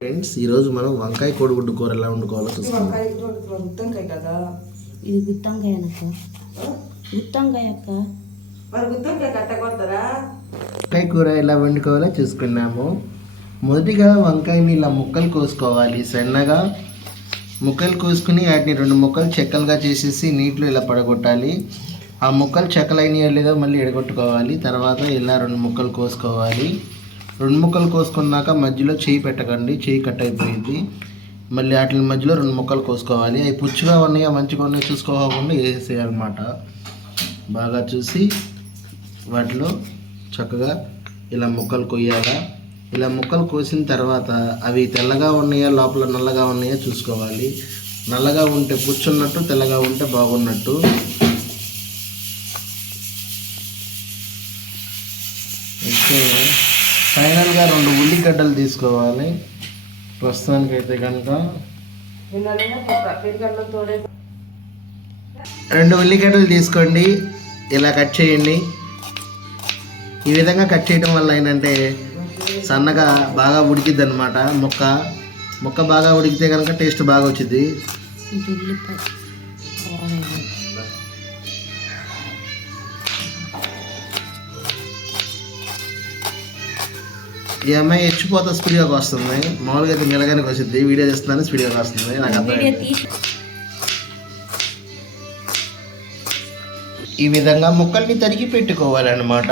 Friends ఈరోజు మనం వంకాయ కోడిగుడ్డు కూర ఎలా వండుకోవాలో చూస్తాం వంకాయ గుత్తంకాయ కదా? ఇది గుత్తంకాయ అక్క. గుత్తంకాయ అక్క. మరి గుత్తంకాయ కట్టకొస్తారా వంకాయ కూర ఎలా వండుకోవాలో చూసుకున్నాము మొదటిగా వంకాయని ఇలా ముక్కలు కోసుకోవాలి. సన్నగా ముక్కలు కోసుకుని వాటిని రెండు ముక్కలు చెక్కలుగా చేసేసి నీటిలో ఇలా పడగొట్టాలి. ఆ ముక్కలు చెక్కలైనయో లేదో మళ్ళీ ఎడగొట్టుకోవాలి. తర్వాత ఇలా రెండు ముక్కలు కోసుకోవాలి. రెండు ముక్కలు కోసుకున్నాక మధ్యలో చేయి పెట్టకండి. చేయి కట్ అయిపోయింది. మళ్ళీ వాటి మధ్యలో రెండు ముక్కలు కోసుకోవాలి. అవి పుచ్చుగా ఉన్నాయా మంచిగా ఉన్నాయో చూసుకోకుండా వేసేయాలన్నమాట. బాగా చూసి వాటిలో చక్కగా ఇలా ముక్కలు కొయ్యాలా. ఇలా ముక్కలు కోసిన తర్వాత అవి తెల్లగా ఉన్నాయా లోపల నల్లగా ఉన్నాయా చూసుకోవాలి. నల్లగా ఉంటే పుచ్చున్నట్టు తెల్లగా ఉంటే బాగున్నట్టు. రెండు ఉల్లిగడ్డలు తీసుకోవాలి. అయితే కనుక రెండు ఉల్లిగడ్డలు తీసుకోండి. ఇలా కట్ చేయండి. ఈ విధంగా కట్ చేయడం వల్ల ఏంటంటే సన్నగా బాగా ఉడికిద్ది అనమాట మొక్క మొక్క బాగా ఉడికితే కనుక టేస్ట్ బాగా వచ్చింది ఈ అమ్మాయి హెచ్చిపోతా స్పీడ్గా వస్తుంది. మామూలుగా అయితే మెలగానికి వచ్చింది వీడియో చేస్తున్నాను స్పీడ్గా వస్తుంది. నాకు అర్థమైంది. తీసి ఈ విధంగా ముక్కల్ని తరిగి పెట్టుకోవాలన్నమాట.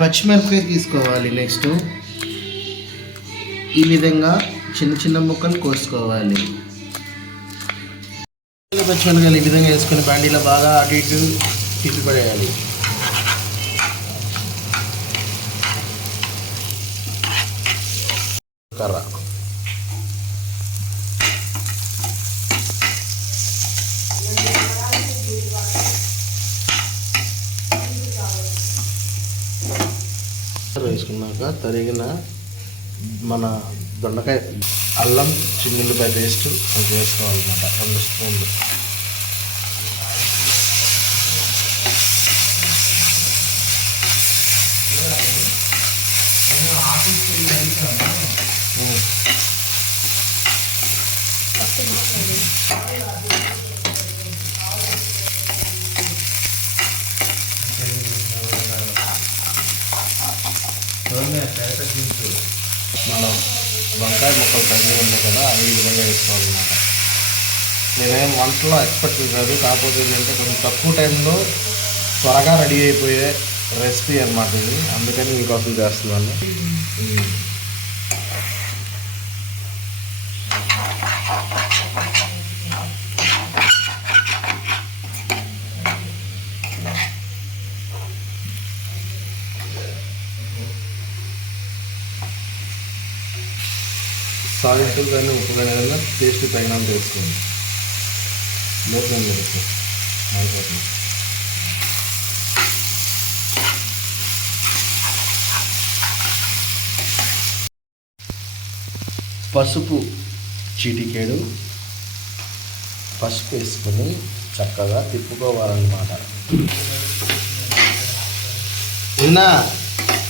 పచ్చిమిరపకాయ తీసుకోవాలి నెక్స్ట్ ఈ విధంగా చిన్న చిన్న ముక్కలు కోసుకోవాలి. పచ్చిమిరపకాయలు ఈ విధంగా వేసుకొని బండిలో బాగా అటు ఇటు తిప్పిపడేయాలి కర్ర. వేసుకున్నాక తరిగిన మన దొండకాయ అల్లం చిన్నులపాయ పేస్ట్ అది వేసుకోవాలన్నమాట. రెండు స్పూన్లు. మనం వంకాయ ముక్కలు తగిలి ఉన్నాయి కదా అవి ఈ విధంగా వేసుకోవాలన్నమాట నేనేం వంటలో ఎక్స్పర్ట్ కాదు కాకపోతే ఏంటంటే కొంచెం తక్కువ టైంలో త్వరగా రెడీ అయిపోయే రెసిపీ అన్నమాట ఇది. అందుకని మీకోసం చేస్తున్నాను. ఉమ్. కానీ ఉప్పు కానీ ఏదైనా టేస్ట్ తగినంత వేసుకోండి లోపల ఫ్లేమ్లో అయిపోతుంది పసుపు చిటికెడు. పసుపు వేసుకొని చక్కగా తిప్పుకోవాలన్నమాట. విన్నా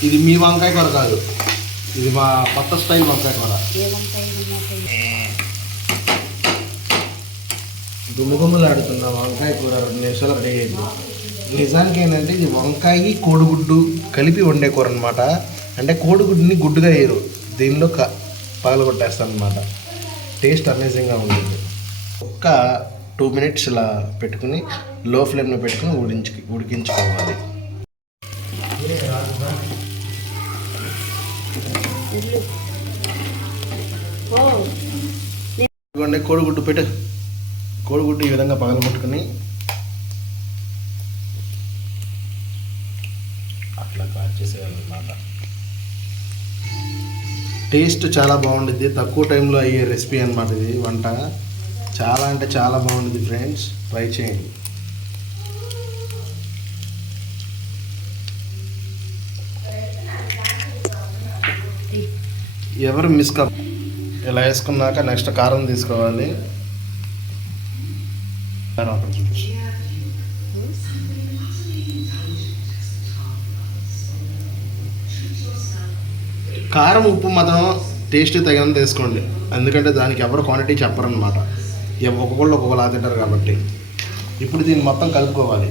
ఇది మీ వంకాయ కూర కాదు. ఇది మా కొత్త స్టైల్ వంకాయ కూర. గుమ్మగుమ్మలాడుతున్న వంకాయ కూర రెండు నిమిషాలు రెడీ అయింది నిజానికి ఏంటంటే ఇది వంకాయ కోడిగుడ్డు కలిపి వండే కూర అనమాట అంటే కోడిగుడ్డుని గుడ్డుగా వేయరు. దీనిలో క పగలగొట్టేస్తాను అనమాట టేస్ట్ అమేజింగ్గా ఉంటుంది. ఒక్క టూ మినిట్స్ ఇలా పెట్టుకుని లో ఫ్లేమ్లో పెట్టుకుని ఉడించి ఉడికించుకోవాలి. ఇదిగోండి కోడిగుడ్డు పెట్టు. కోడిగుడ్డు ఈ విధంగా పగలగొట్టుకుని అట్లా కాట్ చేసేయాలన్నమాట. టేస్ట్ చాలా బాగుంటుంది తక్కువ టైంలో అయ్యే రెసిపీ అనమాట ఇది వంట. చాలా అంటే చాలా బాగుంటుంది ఫ్రెండ్స్. ట్రై చేయండి. ఎవరు మిస్ కా ఇలా వేసుకున్నాక నెక్స్ట్ కారం తీసుకోవాలి. కారం కారం ఉప్పు మాత్రం టేస్ట్ తగినంత వేసుకోండి. ఎందుకంటే దానికి ఎవరు క్వాంటిటీ చెప్పరనమాట ఒక్కొక్కళ్ళు ఒక్కొక్కలా తింటారు కాబట్టి. ఇప్పుడు దీన్ని మొత్తం కలుపుకోవాలి.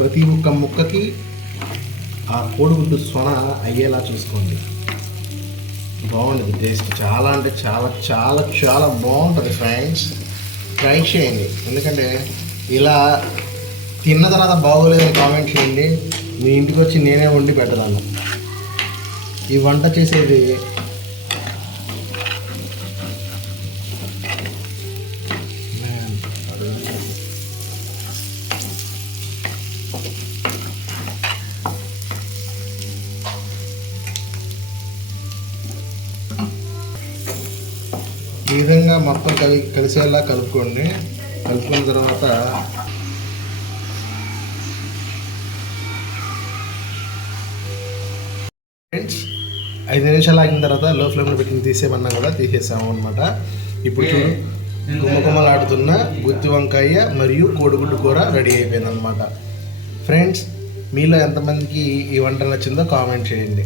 ప్రతి ఒక్క ముక్కకి ఆ కోడిగుడ్డు సొన అయ్యేలా చూసుకోండి. బాగుంటుంది టేస్ట్ చాలా అంటే చాలా చాలా చాలా బాగుంటుంది ఫ్రెండ్స్. ట్రై చేయండి. ఎందుకంటే ఇలా తిన్న తర్వాత బాగోలేదని కామెంట్ చేయండి. మీ ఇంటికి వచ్చి నేనే వండి పెట్టదాన్ని ఈ వంట చేసేది ఈ విధంగా మొత్తం కలి కలిసేలా కలుపుకోండి. కలుపుకున్న తర్వాత ఫ్రెండ్స్ ఐదు నిమిషాలు ఆగిన తర్వాత లో ఫ్లేమ్లో పెట్టిన తీసేమన్నా కూడా తీసేసాము అనమాట ఇప్పుడు గుమ్మగుమ్మలాడుతున్న గుత్తి వంకాయ మరియు కోడిగుడ్డు కూర రెడీ అయిపోయింది అనమాట ఫ్రెండ్స్ మీలో ఎంతమందికి ఈ వంట నచ్చిందో కామెంట్ చేయండి.